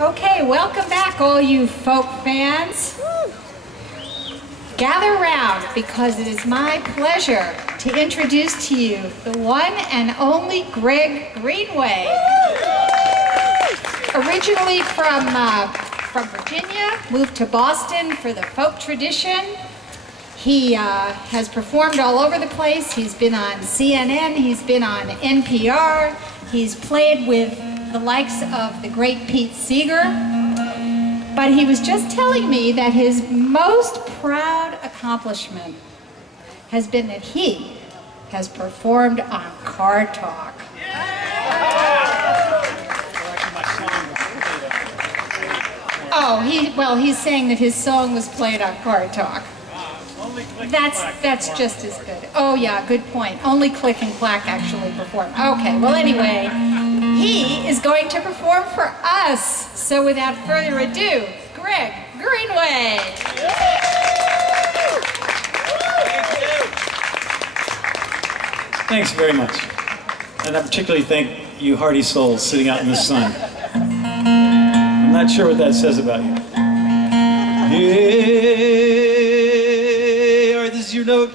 Okay, welcome back all you folk fans. Gather round because it is my pleasure to introduce to you the one and only Greg Greenway. Originally from Virginia, moved to Boston for the folk tradition. He has performed all over the place. He's been on CNN, he's been on NPR, he's played with the likes of the great Pete Seeger. But he was just telling me that his most proud accomplishment has been that he has performed on Car Talk. Oh, he's saying that his song was played on Car Talk. That's just as good. Oh yeah, good point. Only Click and Clack actually performed. Okay, well anyway, he is going to perform for us. So without further ado, Greg Greenway. Thanks very much. And I particularly thank you hardy souls sitting out in the sun. I'm not sure what that says about you. Yeah, this is your note.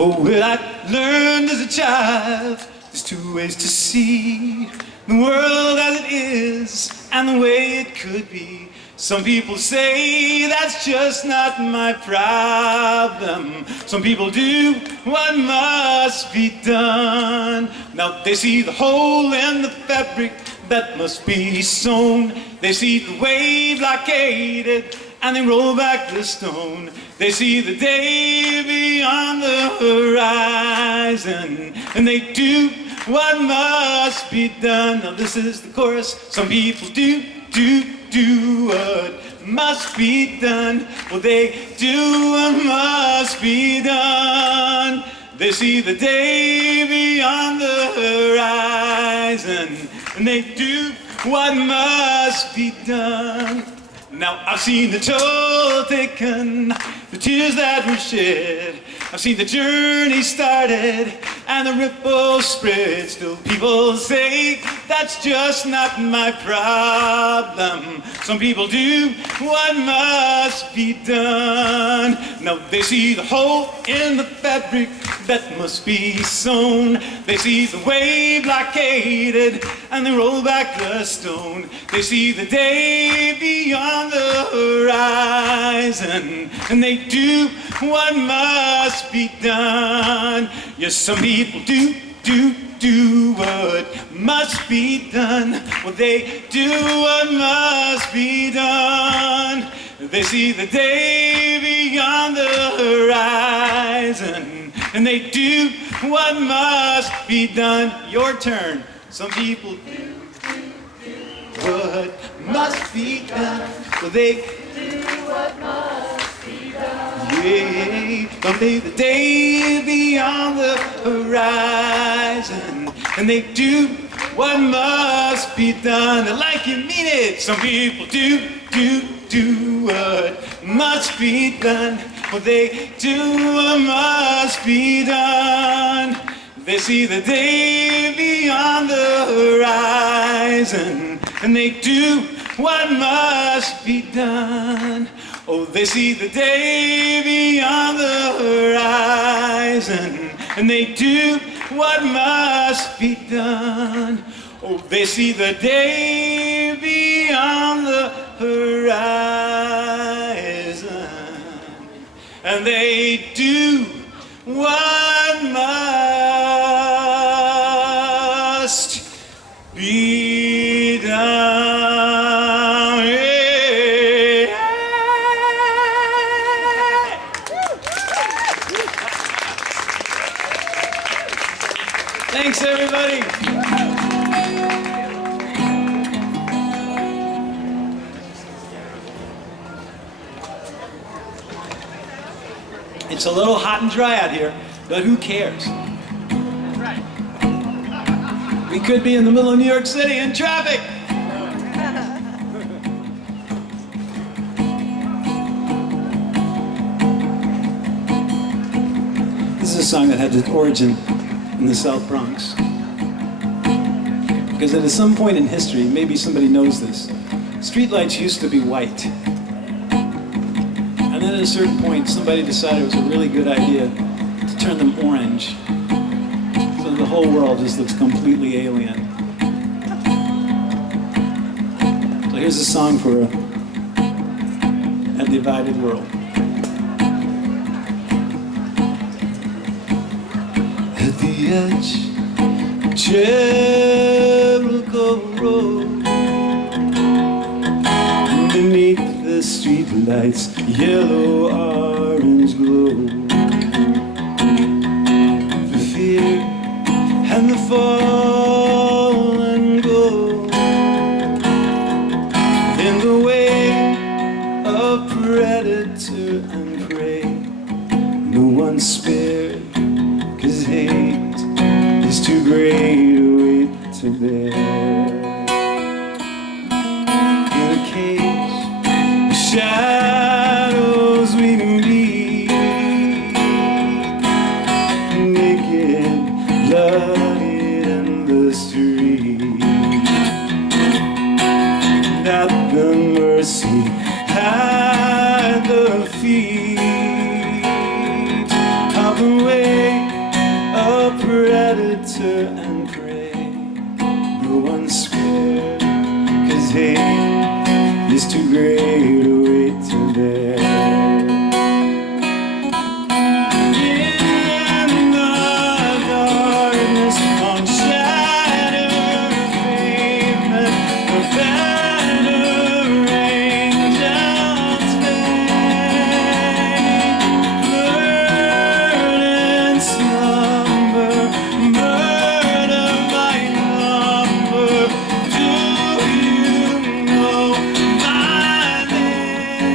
Oh, well, I learned as a child there's two ways to see the world as it is and the way it could be. Some people say that's just not my problem. Some people do what must be done. Now they see the hole in the fabric that must be sewn. They see the wave blockaded and they roll back the stone. They see the day beyond the horizon and they do what must be done. Now this is the chorus. Some people do what must be done. Well, they do what must be done. They see the day beyond the horizon and they do what must be done. Now I've seen the toll taken, the tears that were shed. I've seen the journey started and the ripples spread. Still people say that's just not my problem. Some people do what must be done. Now they see the hole in the fabric that must be sewn. They see the way blockaded and they roll back the stone. They see the day beyond the horizon and they do what must be done. Yes, some people do what must be done. Well, they do what must be done. They see the day beyond the horizon and they do what must be done. Your turn. Some people do what must be done. Well, they do what must be done. Yeah, but they the day beyond the horizon and they do what must be done. Like you mean it. Some people do what must be done. Well, they do what must be done. They see the day beyond the horizon and they do what must be done. Oh, they see the day beyond the horizon and they do what must be done. Oh, they see the day beyond the horizon and they do what must be done. Yeah. Thanks, everybody. It's a little hot and dry out here, but who cares? We could be in the middle of New York City in traffic. This is a song that had its origin in the South Bronx. Because at some point in history, maybe somebody knows this, streetlights used to be white. And then at a certain point, somebody decided it was a really good idea to turn them orange. So the whole world just looks completely alien. So here's a song for a divided world. At the edge of Jericho Road, beneath the streetlights, yellow orange glow, the fear and the fall and go, in the way of predator and prey, no one spared, 'cause hate is too great a weight to bear. In a cage of shadows we meet, naked, bloodied in the street. At the mercy, at the feet of the way of predator and prey, no one spared, 'cause hate is too great a weight to bear. In the darkness, on shattered pavement, the banner angels fade. Blurred in slumber, murder by number. Do you know my name?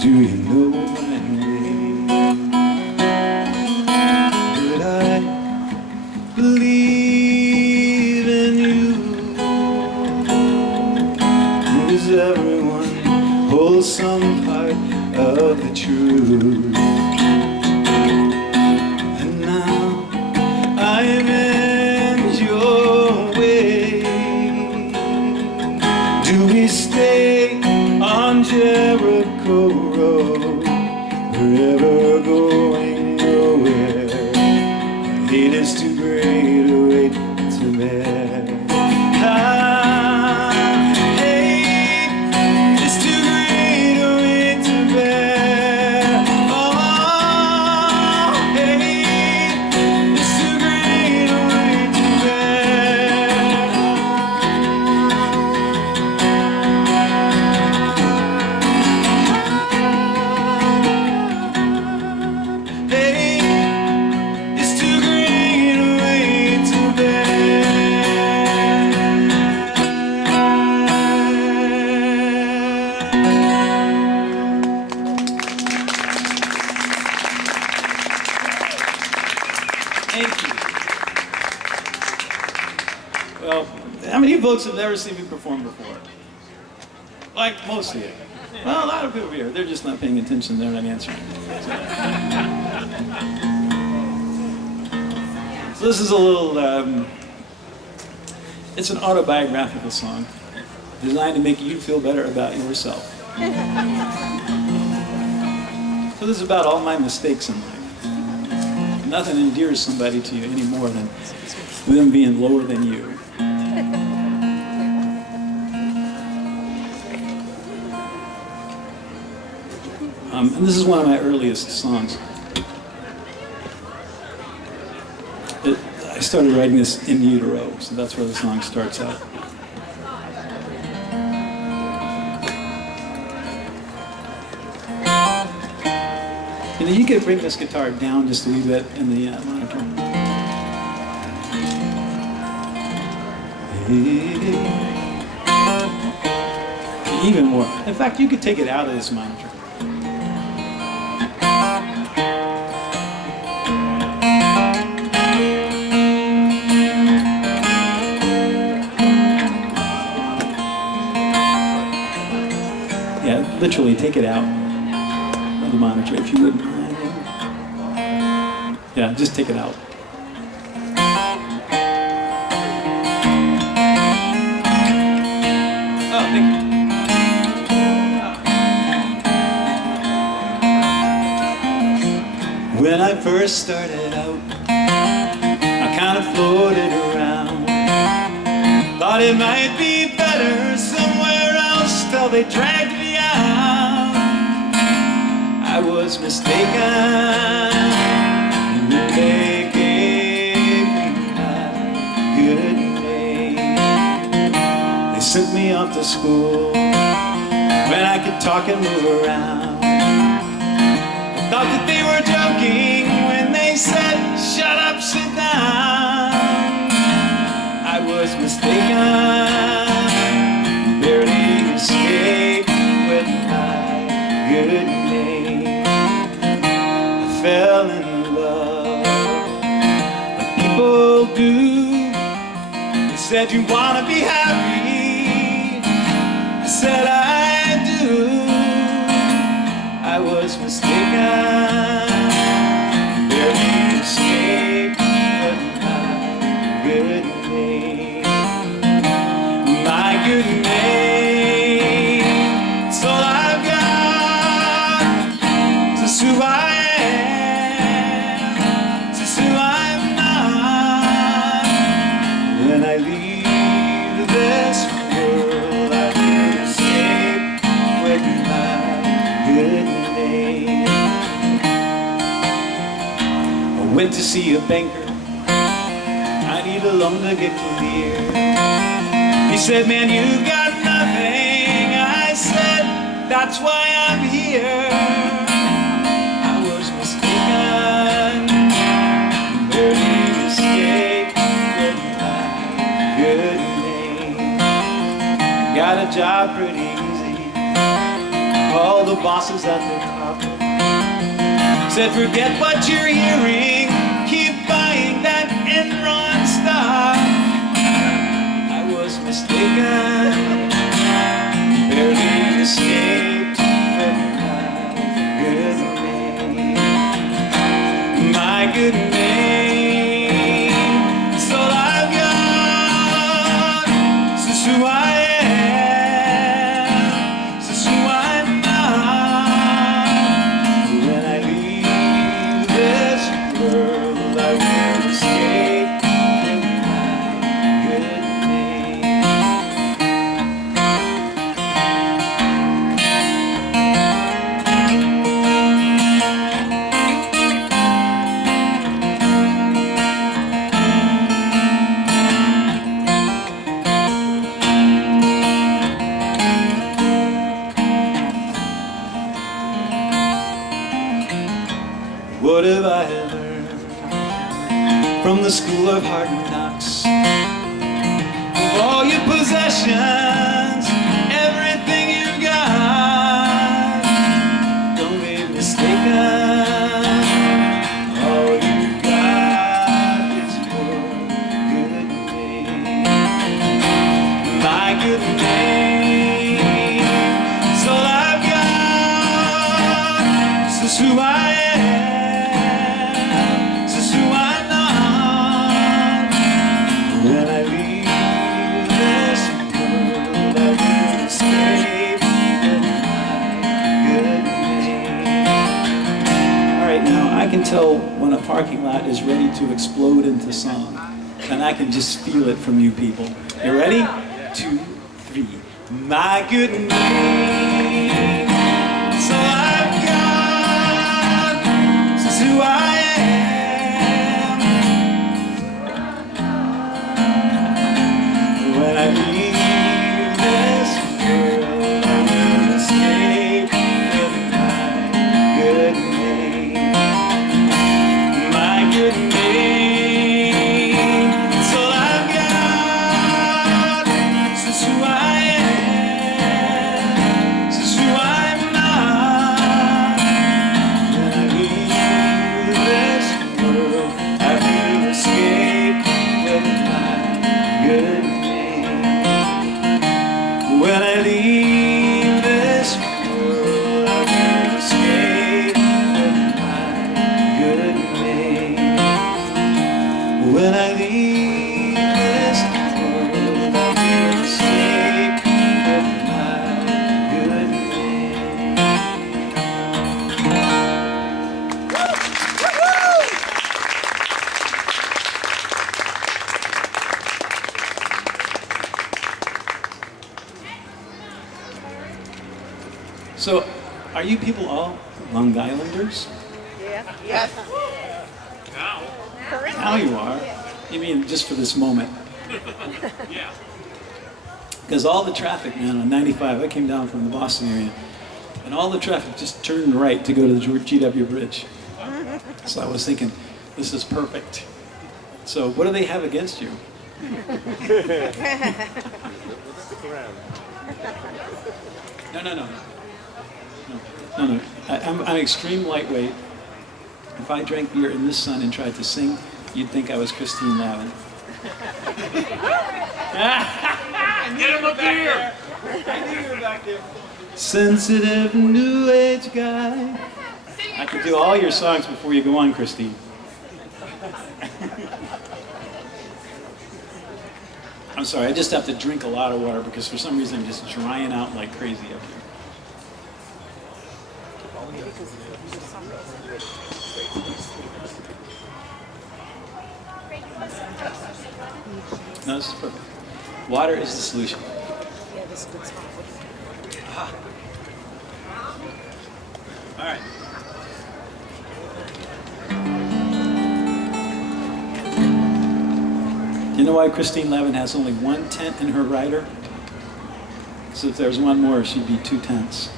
Do you know my name? But I believe in you. Does everyone hold some part of the truth? And now I am in your way. Do we stay on Jericho Road, forever going nowhere? Hate is too great a weight to bear. Hate is too great a weight to bear. Oh, hate is too great a weight to bear. Hate is too great a weight to bear. Thank you. Well, how many folks have never seen me perform before? Like most of you. Well, a lot of people here, they're just not paying attention, they're not answering. So this is a little, it's an autobiographical song designed to make you feel better about yourself. So this is about all my mistakes in life. Nothing endears somebody to you any more than them being lower than you. And this is one of my earliest songs. I started writing this in utero, so that's where the song starts out. You know, you could bring this guitar down just a wee bit in the monitor. Even more. In fact, you could take it out of this monitor. Yeah, literally take it out of the monitor if you wouldn't mind. Yeah, just take it out. Oh, thank you. When I first started out, I kind of floated around. Thought it might be better somewhere else till they dragged me out. I was mistaken. They gave me my good name. They sent me off to school when I could talk and move around. Thought that they were joking when they said, shut up, sit down. I was mistaken, barely escaped with my good name. I fell in love like people do. They said, you wanna be happy? I said, I do. I was mistaken, barely escaped with my good name. My good name, it's all I've got. It's who I am, it's who I'm not. When I leave this world, I will escape with my good name. I went to see a banker. I need a loan to get clear. He said, man, you got nothing. I said, that's why I'm here. I was mistaken, barely escaped with my good name. Got a job pretty easy. All the bosses at the top said, forget what you're hearing, keep buying that Enron stock. I was mistaken, barely escaped with my good name. My good name, it's all I've got. This is who I am, this is who I'm not. When I leave this world, I will escape with my good name. What have I learned from the school of hard knocks? Of all your possessions, everything you've got, don't be mistaken. All you got is your good name. My good name, it's all I've got. This is who I am. I can tell when a parking lot is ready to explode into song, and I can just feel it from you people. You ready? 2, 3. My good name, it's all I've got. This is who I am. When I leave this world, I will escape with my good name. Good name, it's all I've got. This is who I am. So, are you people all Long Islanders? Yes. Now you are. You mean just for this moment? Yeah. Because all the traffic, man, on 95, I came down from the Boston area, and all the traffic just turned right to go to the GW Bridge. So I was thinking, this is perfect. So what do they have against you? No. I'm extreme lightweight. If I drank beer in this sun and tried to sing, you'd think I was Christine Lavin. Get him a beer! I knew you were back there. Sensitive new age guy. I could do all your songs before you go on, Christine. I'm sorry, I just have to drink a lot of water because for some reason I'm just drying out like crazy up here. No, this is perfect. Water is the solution. Yeah, this is a good spot. Ah. All right. You know why Christine Lavin has only 1 tent in her rider? So if there was one more, she'd be 2 tents.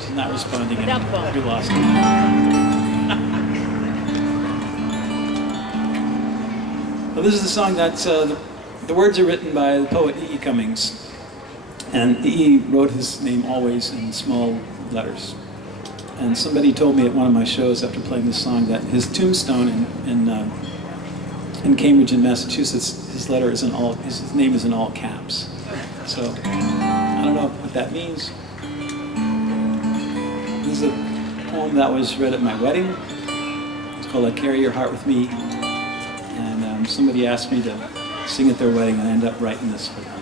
She's not responding anymore. We lost her. Well, this is the song that the words are written by the poet E. E. Cummings. And E. E. wrote his name always in small letters. And somebody told me at one of my shows after playing this song that his tombstone in Cambridge in Massachusetts, his name is in all caps. So I don't know what that means. This is a poem that was read at my wedding. It's called "I Carry Your Heart With Me." And somebody asked me to sing at their wedding, and I ended up writing this for them.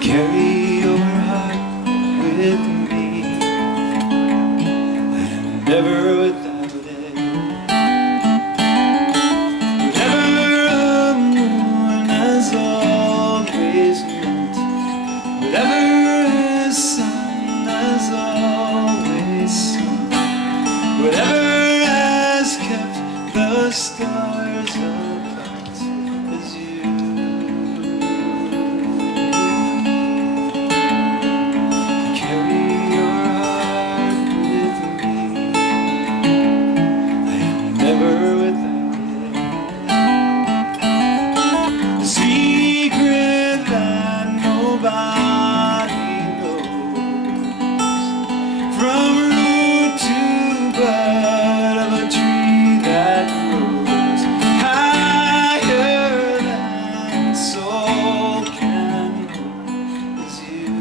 Carry your heart with me, and never without it. Whatever a moon has always meant, whatever a sun has always sung, whatever has kept the stars apart is you. Now the secret that nobody knows, from root to bud of a tree that grows higher than soul can go, is you.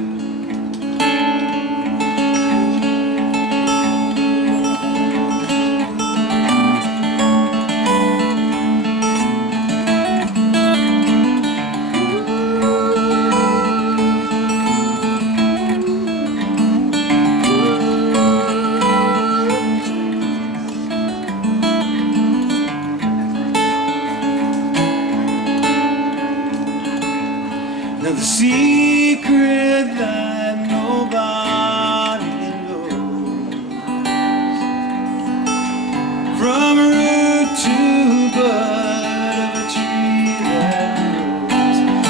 Carry your heart with me.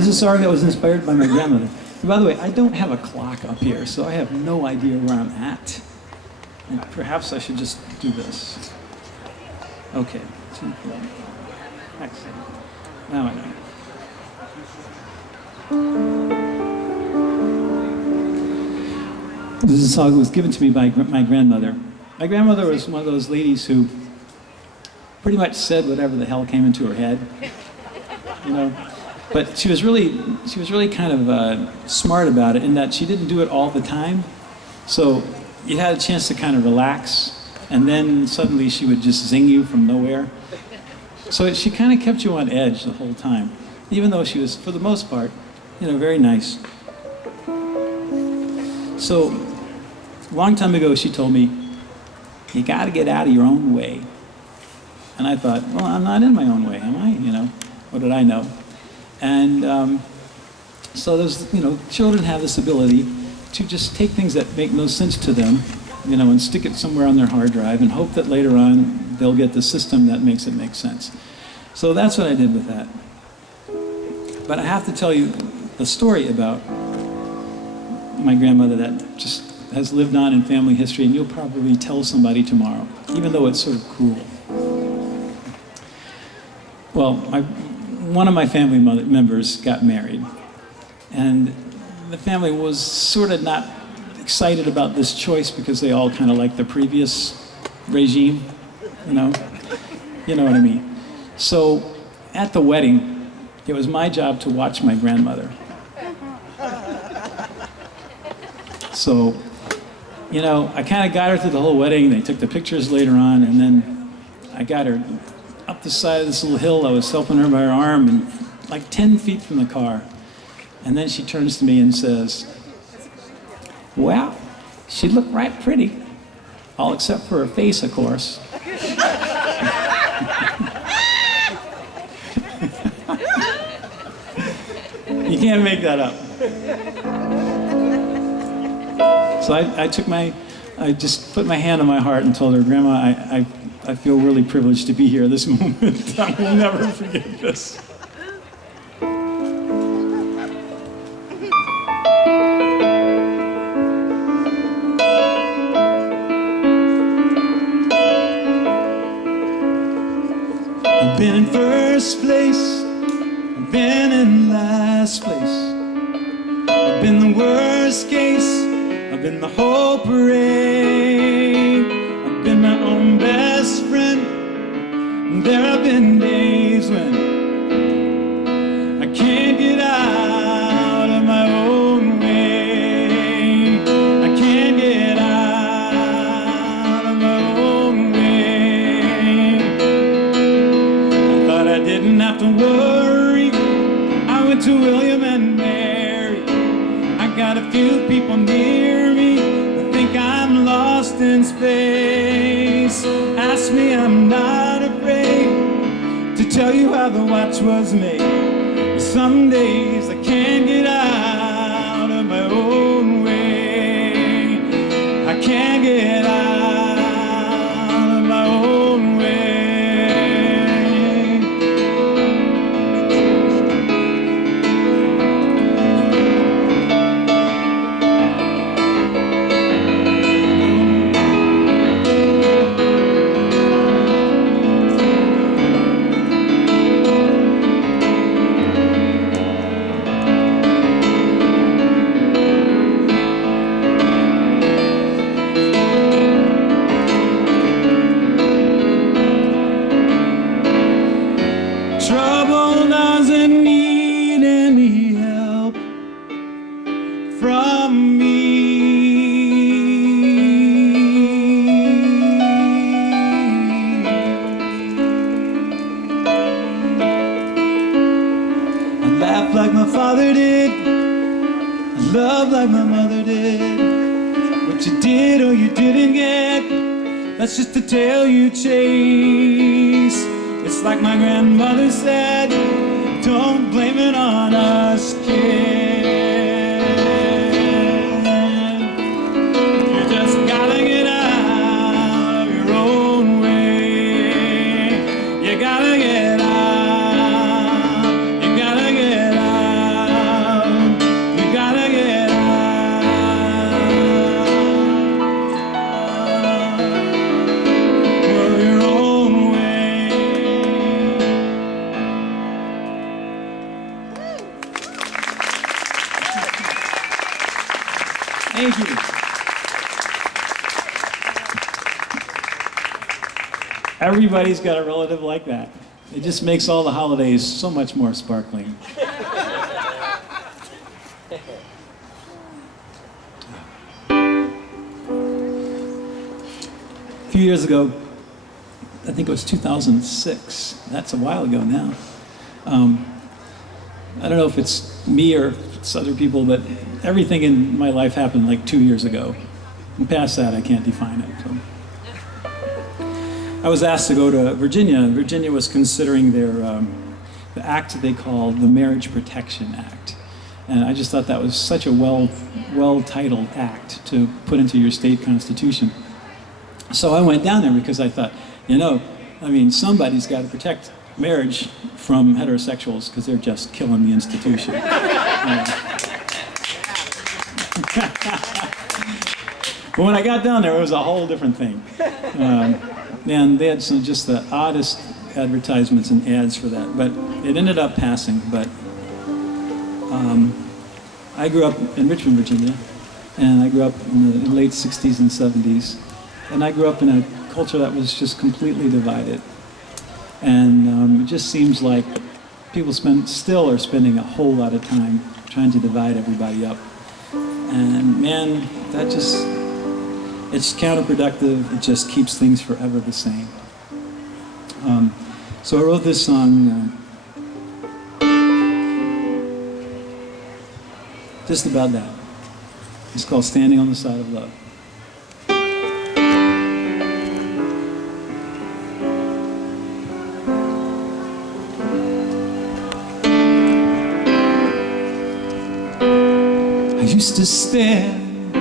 This is a song that was inspired by my grandmother. And by the way, I don't have a clock up here, so I have no idea where I'm at. And perhaps I should just do this. Okay. 2, 4. Excellent. Now I know. This is a song that was given to me by my grandmother. My grandmother was one of those ladies who pretty much said whatever the hell came into her head, you know. But she was really kind of smart about it in that she didn't do it all the time. So you had a chance to kind of relax, and then suddenly she would just zing you from nowhere. So she kind of kept you on edge the whole time, even though she was, for the most part, you know, very nice. So a long time ago, she told me, you got to get out of your own way. And I thought, well, I'm not in my own way, am I? You know, what did I know? And so those, you know, children have this ability to just take things that make no sense to them, you know, and stick it somewhere on their hard drive and hope that later on they'll get the system that makes it make sense. So that's what I did with that. But I have to tell you a story about my grandmother that just has lived on in family history, and you'll probably tell somebody tomorrow, even though it's sort of cruel. Well, one of my family members got married, and the family was sort of not excited about this choice because they all kind of liked the previous regime, you know what I mean. So at the wedding, it was my job to watch my grandmother. So, you know, I kind of got her through the whole wedding. They took the pictures later on, and then I got her up the side of this little hill. I was helping her by her arm, and like 10 feet from the car. And then she turns to me and says, well, she looked right pretty, all except for her face, of course. You can't make that up. So I just put my hand on my heart and told her, Grandma, I feel really privileged to be here at this moment. I will never forget this. I've been in first place, I've been in last place, I've been the worst case, I've been the whole parade, I've been my own best friend, and there have been days when I can't get out of my own way, I can't get out of my own way. I thought I didn't have to worry, I went to William and Mary, I got a few people near me who think I'm lost in space. Ask me, I'm not afraid to tell you how the watch was made. Some days I can't get out of my own way. I can't get out of my own way. Trouble doesn't need any help from me. I laugh like my father did, I love like my mother did. What you did or you didn't get, that's just a tale you chase. It's like my grandmother said, don't blame it on us kids. You just gotta get out of your own way. You gotta get out, you gotta get out. Thank you. Everybody's got a relative like that. It just makes all the holidays so much more sparkling. A few years ago, I think it was 2006, that's a while ago now. I don't know if it's me or if it's other people, but everything in my life happened like 2 years ago. And past that, I can't define it. So. I was asked to go to Virginia. Virginia was considering the act they called the Marriage Protection Act. And I just thought that was such a well-titled act to put into your state constitution. So I went down there because I thought, you know, I mean, somebody's got to protect marriage from heterosexuals because they're just killing the institution. But when I got down there, it was a whole different thing. And they had just the oddest advertisements and ads for that. But it ended up passing. But I grew up in Richmond, Virginia, and I grew up in the late 60s and 70s. And I grew up in a culture that was just completely divided. And it just seems like people still are spending a whole lot of time trying to divide everybody up. And man, that just, it's counterproductive. It just keeps things forever the same. So I wrote this song just about that. It's called Standing on the Side of Love. I used to stand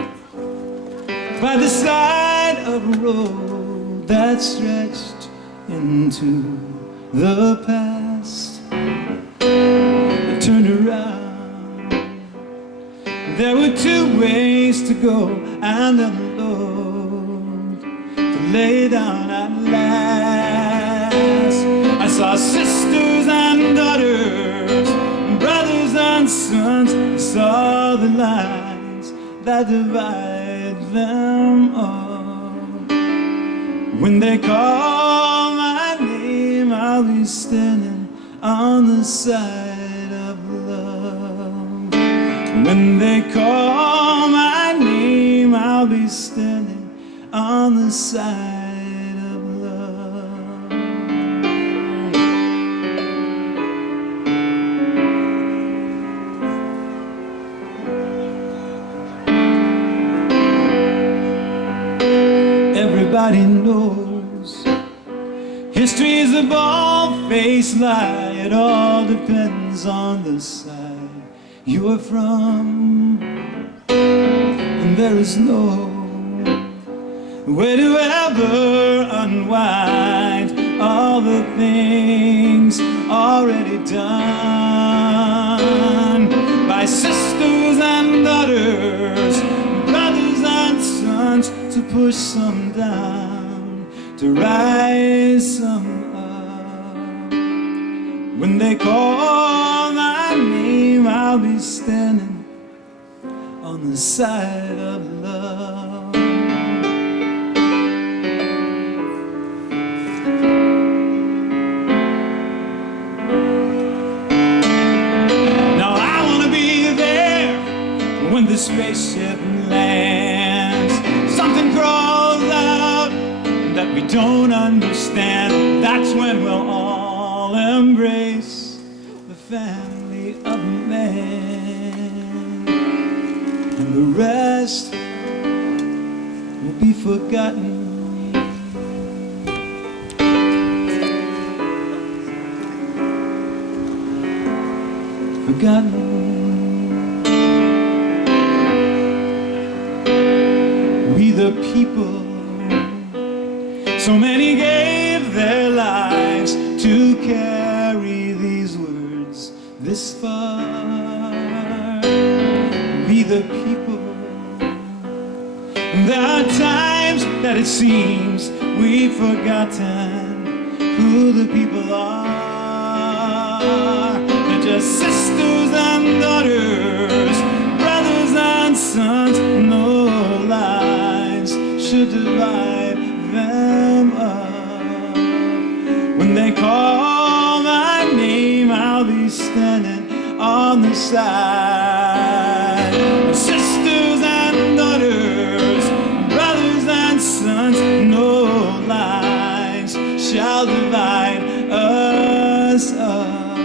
by the side of a road that stretched into the past. I turned around. There were two ways to go, and then the Lord to lay down at last. I saw sisters and daughters, brothers and sons. I saw the lines that divide them all. When they call my name, I'll be standing on the side of love. When they call my name, I'll be standing on the side of love. Everybody knows history is a bald-faced lie. It all depends on the side you are from. And there is no way to ever unwind all the things already done by sisters and daughters, brothers and sons, to push some down, to rise some up. When they call my name, I'll be standing on the side of love. Now I want to be there when the spaceship lands. Something crawls out that we don't understand. That's when we'll all embrace the family of man, and the rest will be forgotten. Forgotten. We the people, so many gave their lives to carry these words this far. We the people, there are times that it seems we've forgotten who the people are. They're just sisters and daughters, brothers and sons, no standing on the side. Sisters and daughters, brothers and sons, no lines shall divide us up.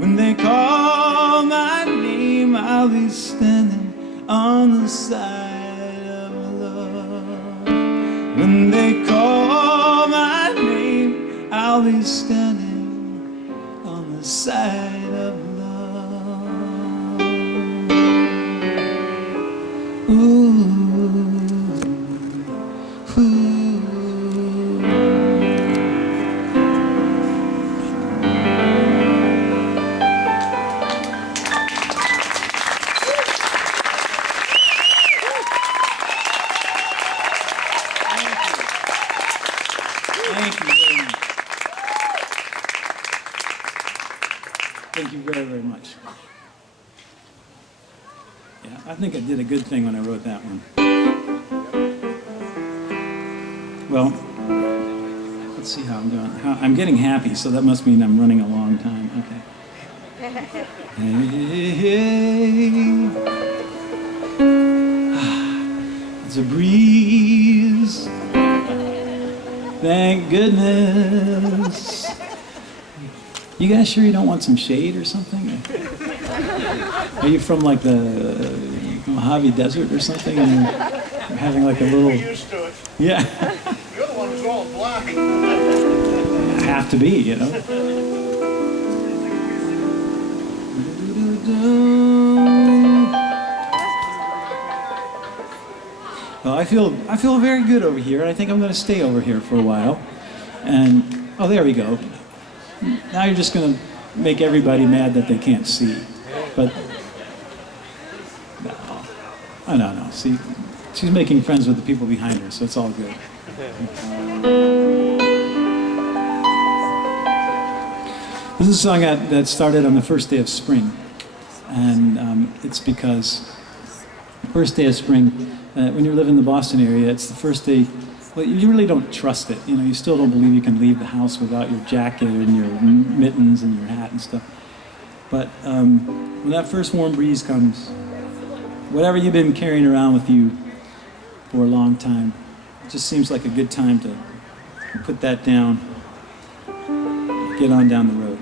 When they call my name, I'll be standing on the side of love. When they call my name, I'll be standing on the side of love. Ooh, ooh. Thank you very much. Thank you very, very much. Yeah, I think I did a good thing when I wrote that one. Well, let's see how I'm doing. I'm getting happy, so that must mean I'm running a long time. Okay. Hey, it's a breeze. Thank goodness. You guys sure you don't want some shade or something? Are you from like the Mojave Desert or something? And you're having like a little... We're used to it. Yeah. You're the one who's all black. Have to be, you know. Well, I feel very good over here. I think I'm going to stay over here for a while. And oh, there we go. Now you're just going to make everybody mad that they can't see. But no, oh, no. See, she's making friends with the people behind her, so it's all good. This is a song that started on the first day of spring, and it's because first day of spring, when you live in the Boston area, it's the first day. Well, you really don't trust it. You know, you still don't believe you can leave the house without your jacket and your mittens and your hat and stuff. But when that first warm breeze comes, whatever you've been carrying around with you for a long time, it just seems like a good time to put that down, get on down the road.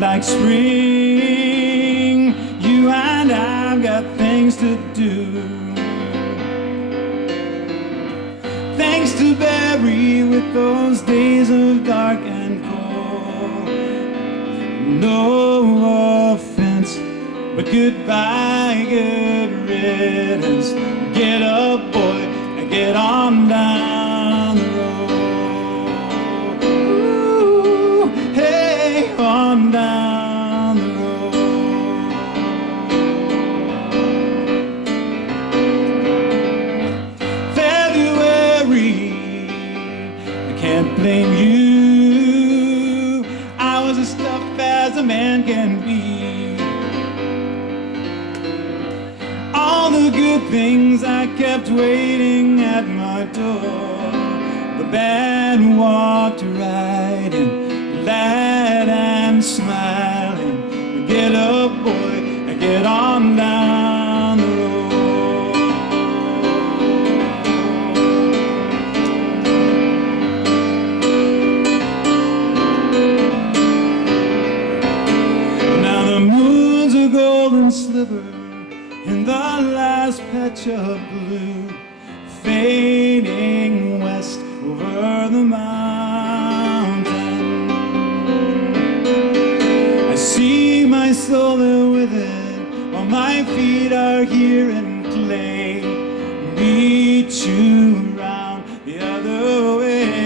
Like spring, you and I've got things to do, things to bury with those days of dark and cold. No offense, but goodbye, good riddance. Get up, boy, and get on down the road. Ooh, hey, on down. Blame you. I was as tough as a man can be. All the good things I kept waiting at my door. The bad walked right waiting, glad and smiling. Get up, boy, and get on down the road. Now the moon's a golden sliver in the last patch of blue, fading west over the mountain. I see my soul there with it, while my feet are here in clay. Meet you round the other way.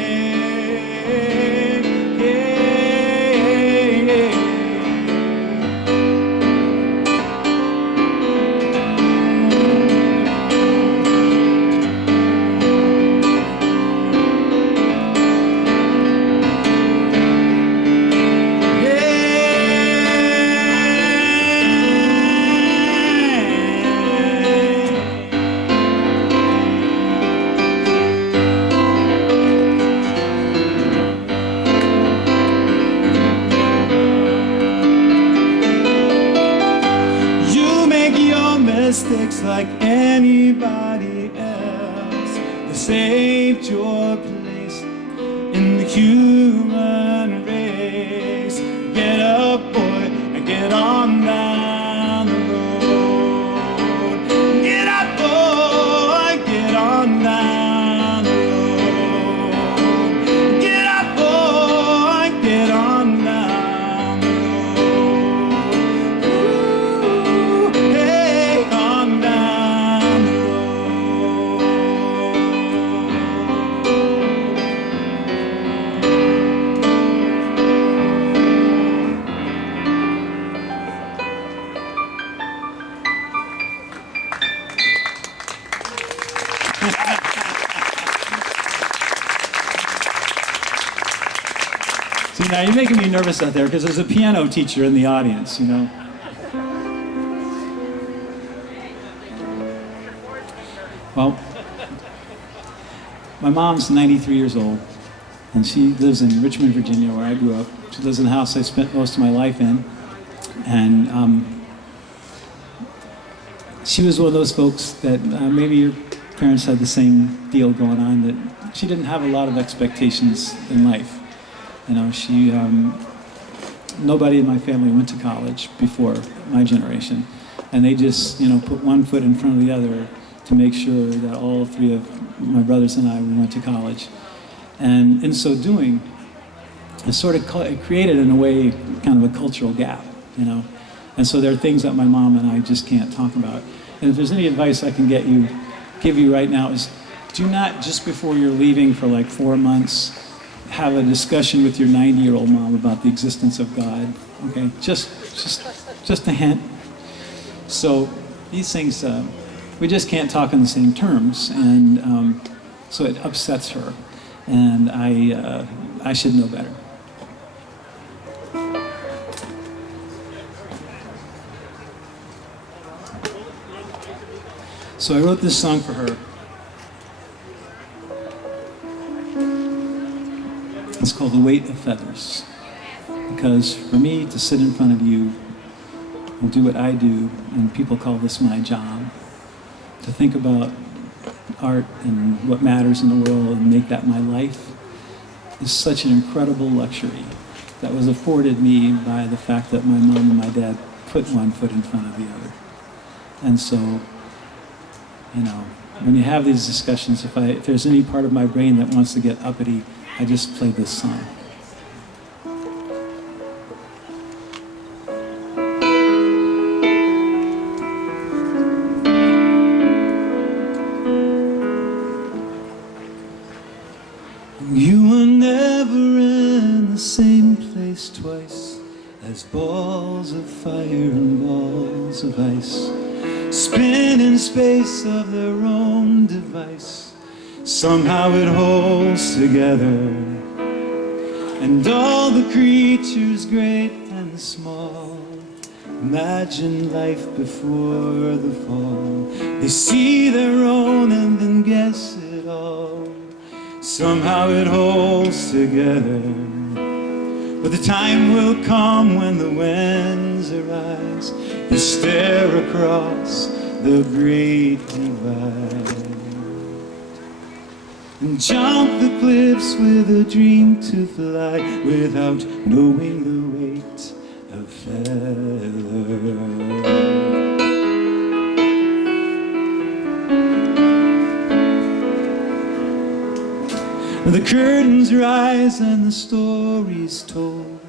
Mistakes like anybody else. They saved your place in the human race. Get up, boy, and get on down the road. Get up, boy, get on down the road. Get up, boy, get on down the road. Ooh, hey, on down the road. See, now you're making me nervous out there because there's a piano teacher in the audience, you know. Well, my mom's 93 years old, and she lives in Richmond, Virginia, where I grew up. She lives in the house I spent most of my life in. And she was one of those folks that maybe your parents had the same deal going on, that she didn't have a lot of expectations in life. You know, she, nobody in my family went to college before my generation. And they just, you know, put one foot in front of the other to make sure that all three of my brothers and I went to college. And in so doing, it sort of created, in a way, kind of a cultural gap, you know. And so there are things that my mom and I just can't talk about. And if there's any advice I can give you right now is, do not, just before you're leaving for like 4 months, have a discussion with your 90-year-old mom about the existence of God, okay? Just a hint. So these things, we just can't talk on the same terms, and so it upsets her, and I should know better. So I wrote this song for her. It's called The Weight of Feathers, because for me to sit in front of you and do what I do, and people call this my job, to think about art and what matters in the world and make that my life, is such an incredible luxury that was afforded me by the fact that my mom and my dad put one foot in front of the other. And so, you know, when you have these discussions, if there's any part of my brain that wants to get uppity, I just play this song. You were never in the same place twice, as balls of fire and balls of ice spin in space of their own device. Somehow it holds together, and all the creatures great and small imagine life before the fall. They see their own and then guess it all. Somehow it holds together. But the time will come when the winds arise. You stare across the great divide and jump the cliffs with a dream to fly without knowing the weight of feathers. The curtains rise and the story's told.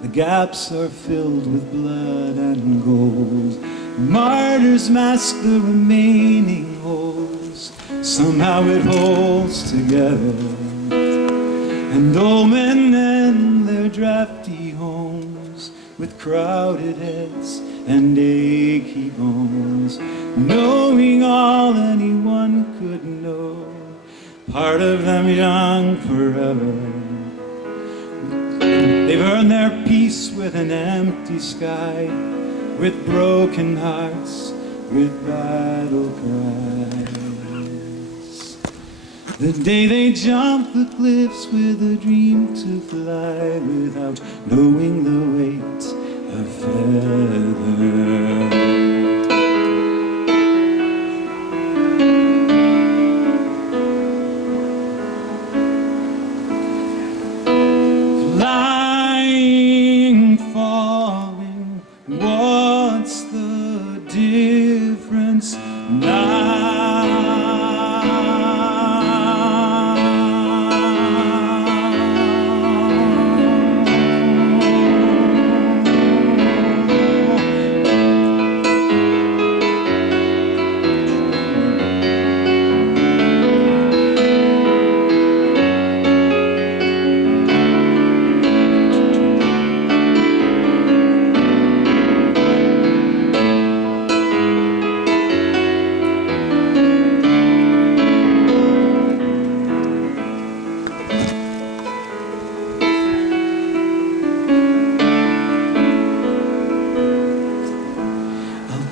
The gaps are filled with blood and gold. Martyrs mask the remaining holes. Somehow it holds together. And old men end their drafty homes with crowded heads and achy bones, knowing all anyone could know. Part of them young forever. They've earned their peace with an empty sky, with broken hearts, with battle cries. The day they jump the cliffs with a dream to fly without knowing the weight of feathers. What's the difference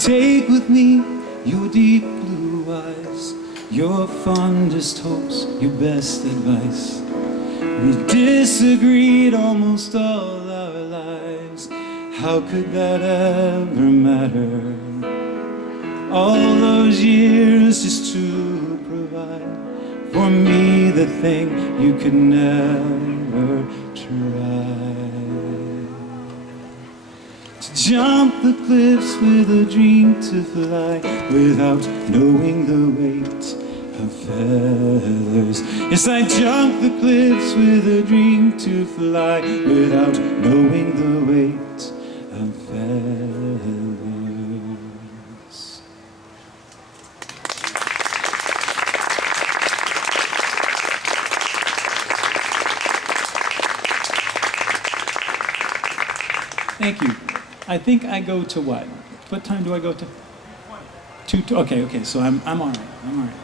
Take with me your deep blue eyes, your fondest hopes, your best advice. We disagreed almost all our lives. How could that ever matter? All those years just to provide for me the thing you could never try. Jump the cliffs with a dream to fly without knowing the weight of feathers. Yes, I jump the cliffs with a dream to fly without knowing the weight of feathers. Thank you. I think I go to what? What time do I go to? 2. Okay, so I'm all right. I'm all right.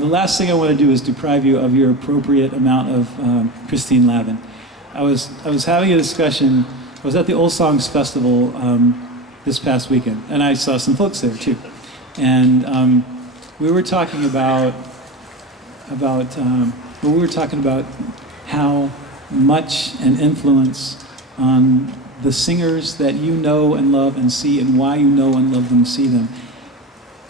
The last thing I want to do is deprive you of your appropriate amount of Christine Lavin. I was having a discussion. I was at the Old Songs Festival this past weekend, and I saw some folks there too. And we were talking about how much an influence on the singers that you know and love and see, and why you know and love them and see them.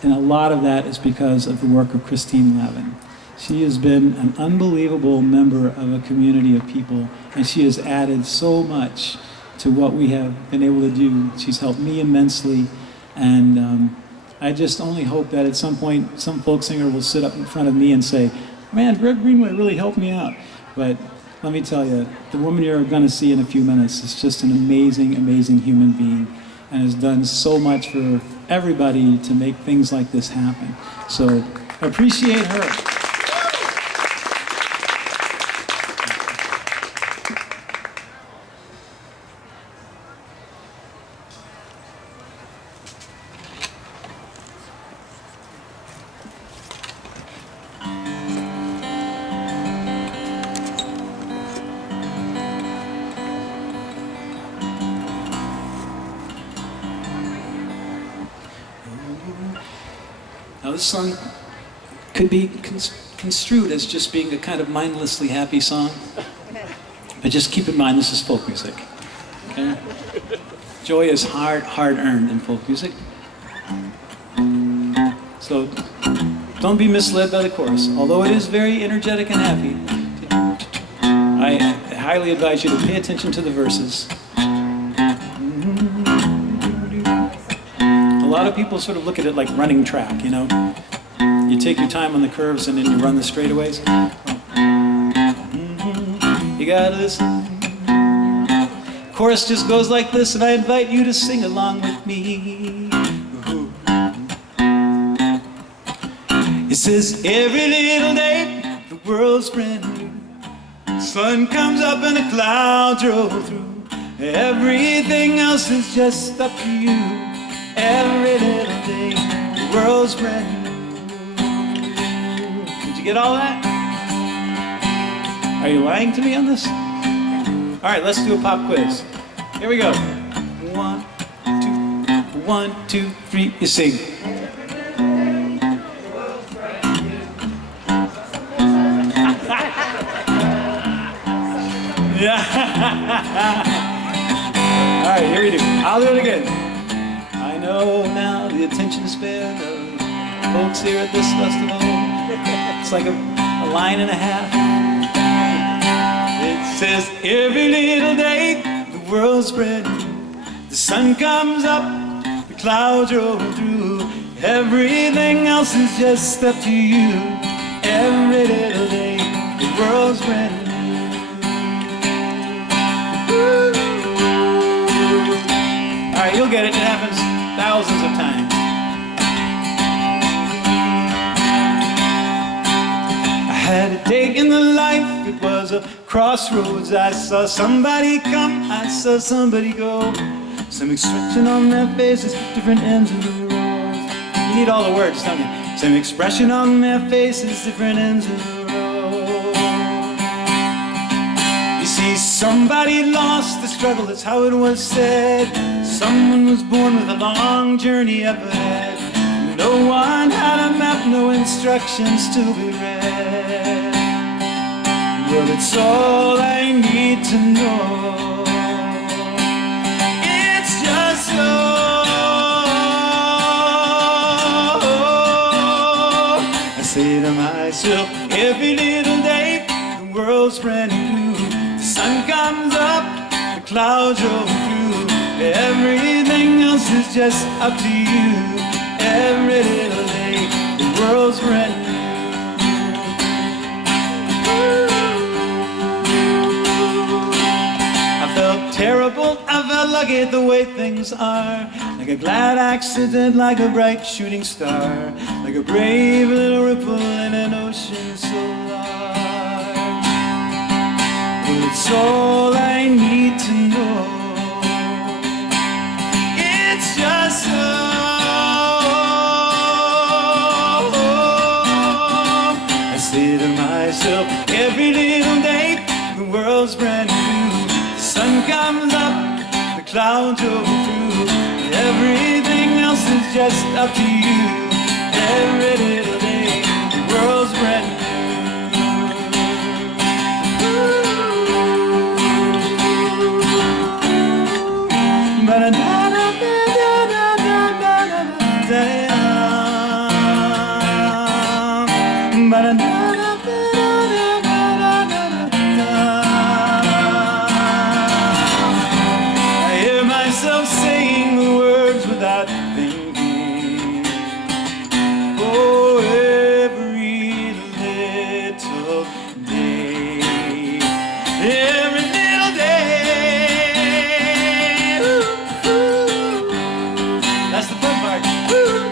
And a lot of that is because of the work of Christine Lavin. She has been an unbelievable member of a community of people, and she has added so much to what we have been able to do. She's helped me immensely, and I just only hope that at some point some folk singer will sit up in front of me and say, "Man, Greg Greenway really helped me out." But let me tell you, the woman you're going to see in a few minutes is just an amazing, amazing human being, and has done so much for everybody to make things like this happen. So appreciate her. Now this song could be construed as just being a kind of mindlessly happy song. But just keep in mind, this is folk music. Okay? Joy is hard-earned in folk music. So don't be misled by the chorus. Although it is very energetic and happy, I highly advise you to pay attention to the verses. A lot of people sort of look at it like running track, you know? You take your time on the curves and then you run the straightaways. You gotta listen. Chorus just goes like this, and I invite you to sing along with me. It says, every little day, the world's brand new. The sun comes up and the clouds roll through. Everything else is just up to you. Every little day, the world's brand new. Did you get all that? Are you lying to me on this? All right, let's do a pop quiz. Here we go. 1, 2, 3, you sing. Yeah. All right, here we do. I'll do it again. I know now the attention span of folks here at this festival. It's like a line and a half. It says, every little day, the world's brand new. The sun comes up, the clouds roll through. Everything else is just up to you. Every little day, the world's brand new. All right, you'll get it. It happens thousands of times. I had a day in the life, it was a crossroads. I saw somebody come, I saw somebody go. Some expression on their faces, different ends of the road. You need all the words, don't you? Some expression on their faces, different ends of the road. You see, somebody lost the struggle, that's how it was said. Someone was born with a long journey up ahead. No one had a map, no instructions to be read. Well, it's all I need to know. It's just so. I say to myself, every little day, the world's brand new. The sun comes up, the clouds roll through. Everything else is just up to you. Every little day, the world's brand new. I felt terrible, I felt lucky the way things are. Like a glad accident, like a bright shooting star. Like a brave little ripple in an ocean so large. But it's all I need to know. It's just so. I say to myself, every little day, the world's brand new. The sun comes up, the clouds roll through. Everything else is just up to you. Every little day, the world's brand new. I hear myself saying the words without thinking. Oh, every little day, every little day. Ooh, ooh. That's the fun part. Ooh,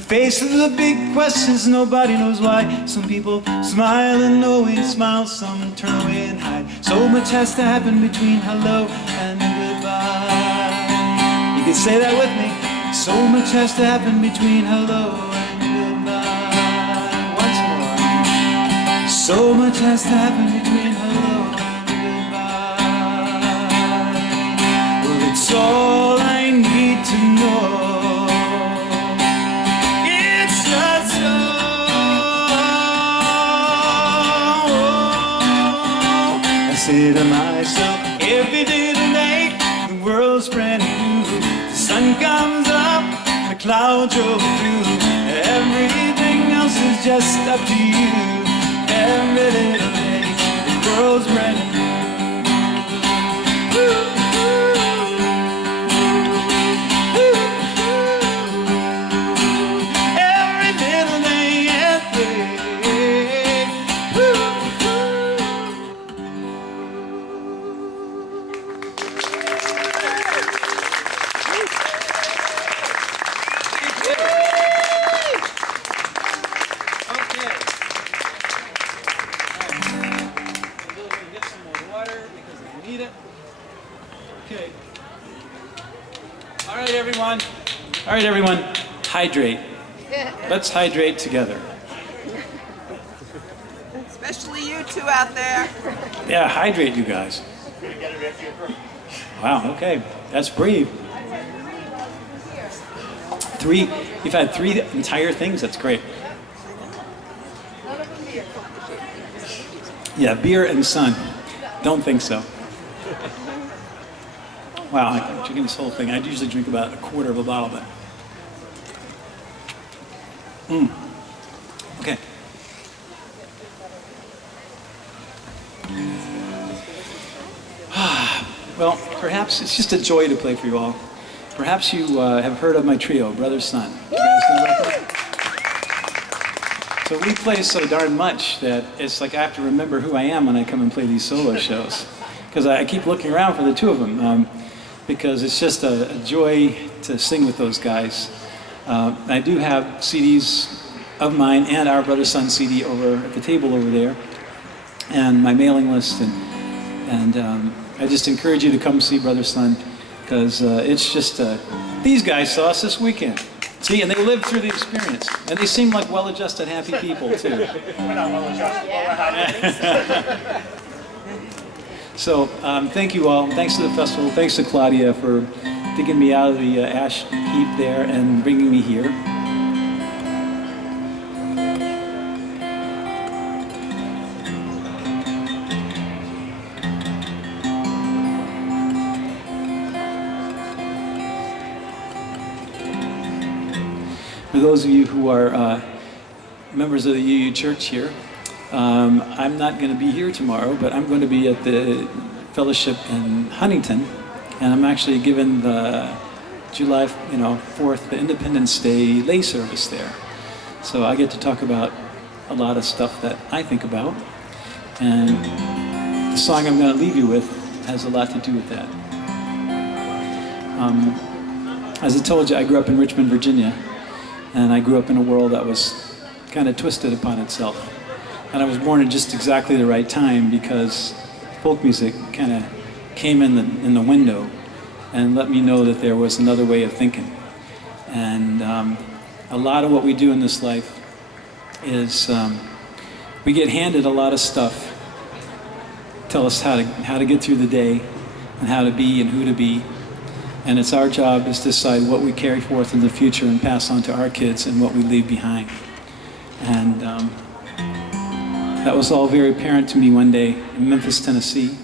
face of the big questions, nobody knows why. Some people smile and always smile, some turn away and hide. So much has to happen between hello and goodbye. You can say that with me. So much has to happen between hello and goodbye. So much has to happen between hello and goodbye. Well, it's all I need to know. It's just so. I say to myself every day tonight, the world's brand new. The sun comes up, the clouds roll through. Everything else is just up to you. Every little day, the world's brand new. Every little day, Okay. All right, everyone, hydrate. Let's hydrate together. Especially you two out there. Yeah, hydrate, you guys. Wow, okay, that's brave. You've had 3 entire things, that's great. Yeah, beer and sun. Don't think so. Wow, I'm drinking this whole thing. I usually drink about a quarter of a bottle of it. Okay. Well, perhaps it's just a joy to play for you all. Perhaps you have heard of my trio, Brother Son. You guys know about that? So we play so darn much that it's like I have to remember who I am when I come and play these solo shows. Because I keep looking around for the two of them. Because it's just a joy to sing with those guys. I do have CDs of mine and our Brother Son CD over at the table over there, and my mailing list, and I just encourage you to come see Brother Son, because it's just these guys saw us this weekend. See, and they lived through the experience, and they seem like well-adjusted, happy people too. We're not well adjusted. So thank you all. Thanks to the festival. Thanks to Claudia for digging me out of the ash heap there and bringing me here. For those of you who are members of the UU Church here, I'm not going to be here tomorrow, but I'm going to be at the fellowship in Huntington, and I'm actually giving the July 4th, the Independence Day lay service there. So I get to talk about a lot of stuff that I think about, and the song I'm going to leave you with has a lot to do with that. As I told you, I grew up in Richmond, Virginia, and I grew up in a world that was kind of twisted upon itself. And I was born at just exactly the right time, because folk music kind of came in the window and let me know that there was another way of thinking. And a lot of what we do in this life is we get handed a lot of stuff, tell us how to get through the day and how to be and who to be. And it's our job is to decide what we carry forth in the future and pass on to our kids and what we leave behind. And that was all very apparent to me one day in Memphis, Tennessee,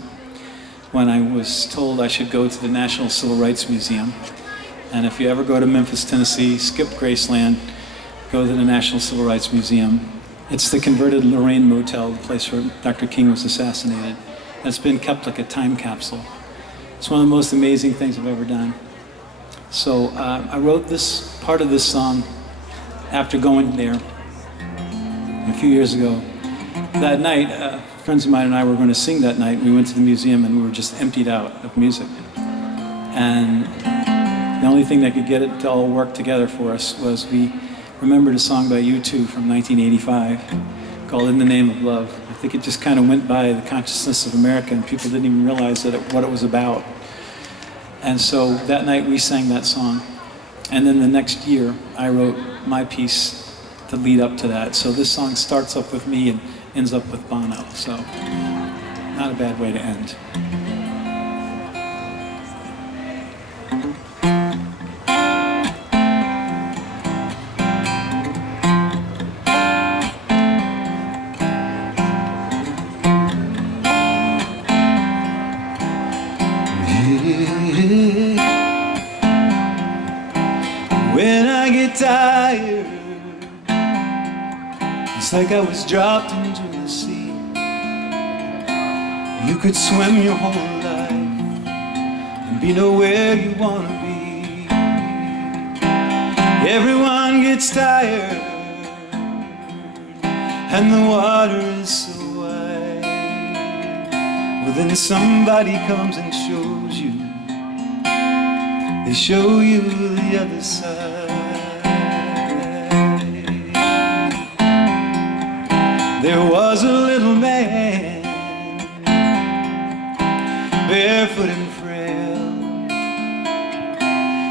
when I was told I should go to the National Civil Rights Museum. And if you ever go to Memphis, Tennessee, skip Graceland, go to the National Civil Rights Museum. It's the converted Lorraine Motel, the place where Dr. King was assassinated. And it's been kept like a time capsule. It's one of the most amazing things I've ever done. So I wrote this part of this song after going there a few years ago. That night, friends of mine and I were going to sing that night. We went to the museum and we were just emptied out of music. And the only thing that could get it to all work together for us was we remembered a song by U2 from 1985 called In the Name of Love. I think it just kind of went by the consciousness of America and people didn't even realize what it was about. And so that night we sang that song. And then the next year I wrote my piece to lead up to that. So this song starts up with me ends up with Bono. So not a bad way to end. When I get tired, it's like I was dropped into the sea. You could swim your whole life and be nowhere you want to be. Everyone gets tired and the water is so wide. Well, then somebody comes and shows you. They show you the other side. There was a little man, barefoot and frail.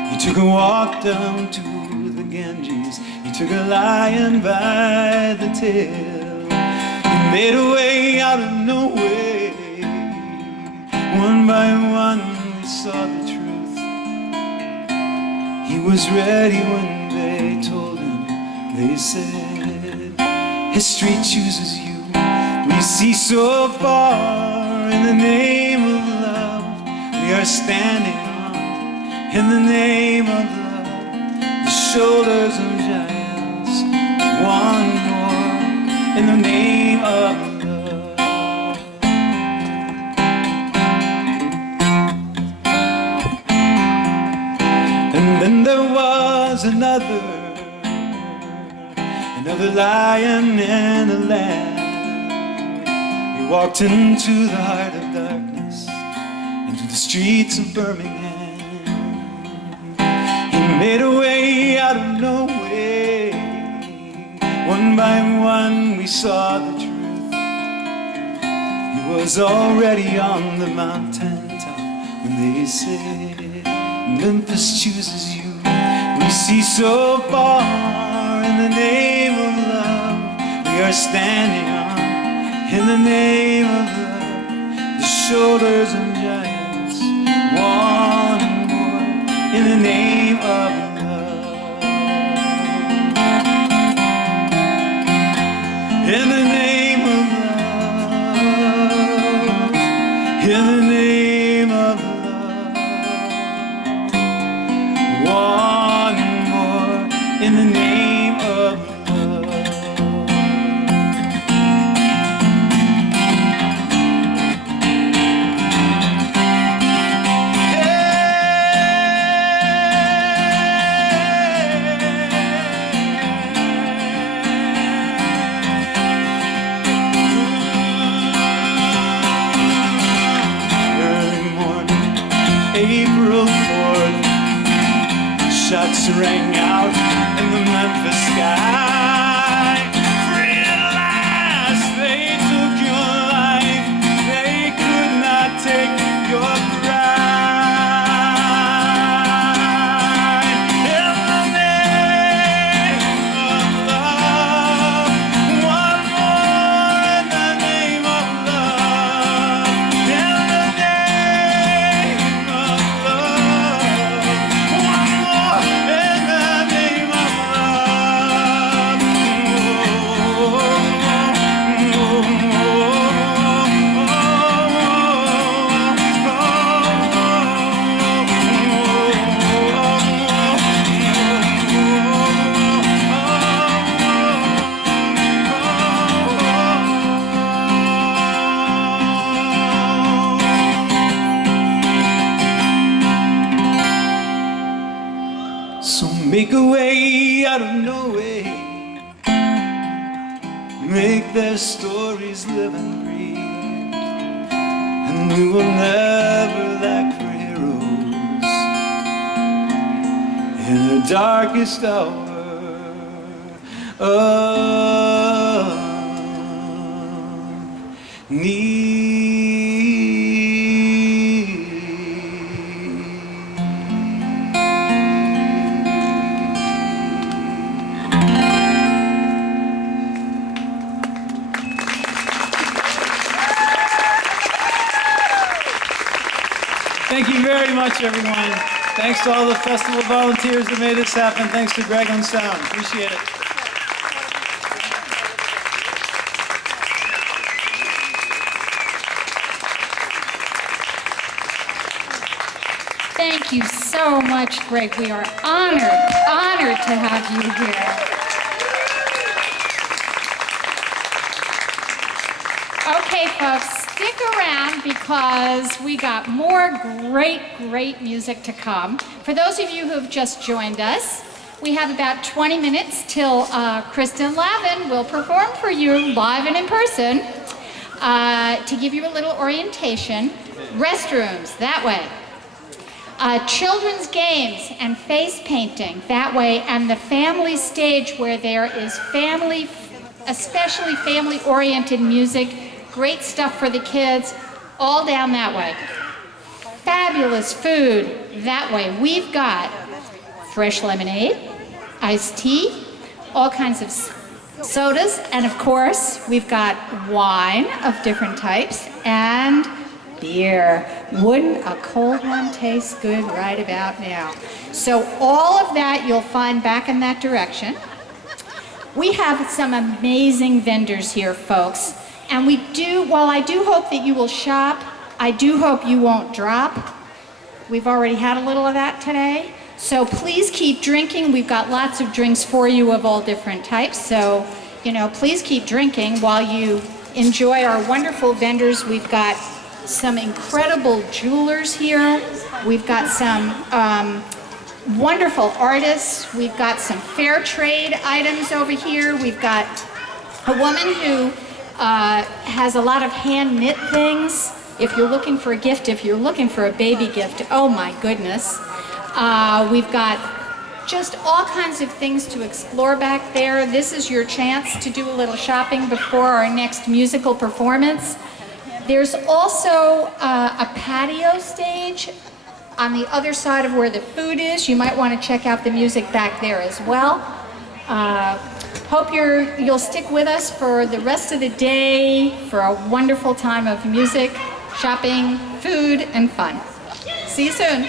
He took a walk down to the Ganges. He took a lion by the tail. He made a way out of no way. One by one we saw the truth. He was ready when they told him. They said, history chooses you. We see so far in the name of love. We are standing on, in the name of love, the shoulders of giants. One more in the name of love. And then there was another lion and a lamb. He walked into the heart of darkness, into the streets of Birmingham. He made a way out of no way. One by one we saw the truth. He was already on the mountaintop when they said, Memphis chooses you. We see so far in the name of love. We are standing on, in the name of love, the shoulders of giants. One more in the name of love. In the name of love. In the name of love. One more in the name of love. Early morning, April 4th, shots rang out in the Memphis sky. Free at last, they took your life. They could not take your pride. In the name of love, one more in the name of love. In the name of love, one more in the name of So make a way out of no way. Make their stories live and breathe. And we will never lack for heroes in the darkest hour of need. Thank you very much, everyone. Thanks to all the festival volunteers that made this happen. Thanks to Greg on sound. Appreciate it. Thank you so much, Greg. We are honored to have you here. Okay, folks, stick around because we got more great music to come. For those of you who have just joined us, we have about 20 minutes till Kristen Lavin will perform for you live and in person to give you a little orientation. Restrooms, that way. Children's games and face painting, that way, and the family stage where there is especially family-oriented music, great stuff for the kids, all down that way. Fabulous food that way. We've got fresh lemonade, iced tea, all kinds of sodas, and of course, we've got wine of different types, and beer. Wouldn't a cold one taste good right about now? So all of that you'll find back in that direction. We have some amazing vendors here, folks. And while I do hope that you will shop, I do hope you won't drop. We've already had a little of that today. So please keep drinking. We've got lots of drinks for you of all different types. So, please keep drinking while you enjoy our wonderful vendors. We've got some incredible jewelers here. We've got some wonderful artists. We've got some fair trade items over here. We've got a woman who has a lot of hand knit things. If you're looking for a gift, if you're looking for a baby gift, oh my goodness. We've got just all kinds of things to explore back there. This is your chance to do a little shopping before our next musical performance. There's also a patio stage on the other side of where the food is. You might want to check out the music back there as well. Hope you'll stick with us for the rest of the day for a wonderful time of music, shopping, food, and fun. See you soon.